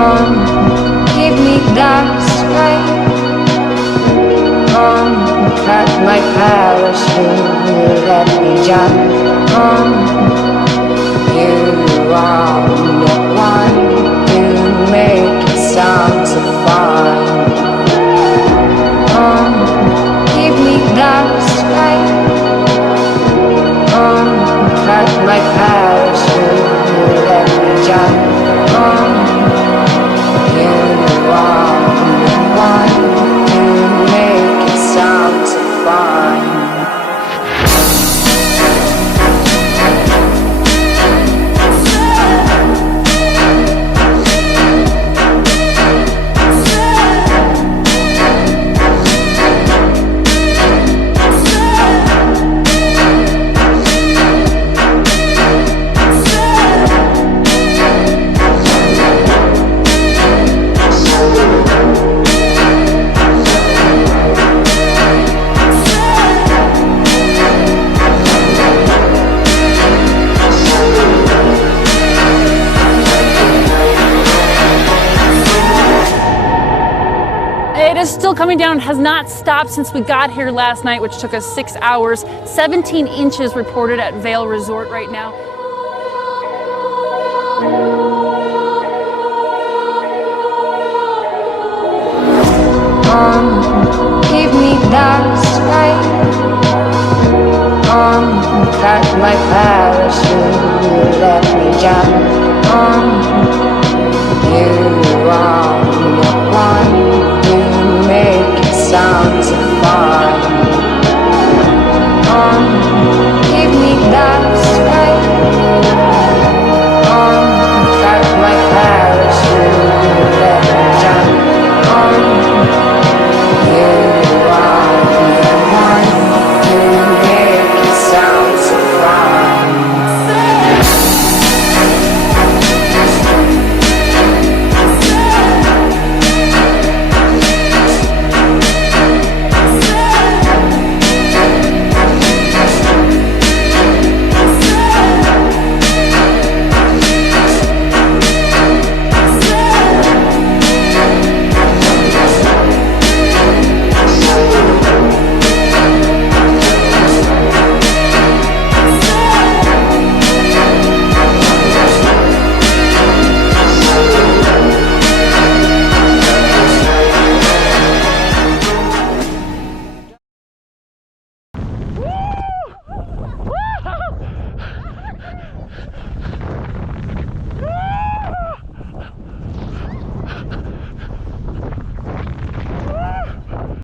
Give me that strength. Cut my parachute, let me jump. You are the one to make it sound so fine. Give me that strength. Cut my parachute, let me jump. You are the one to make it sound so fine. It is still coming down, has not stopped since we got here last night, which took us 6 hours. 17 inches reported at Vail Resort right now. Give me that strength. Cut my parachute, let me jump. You are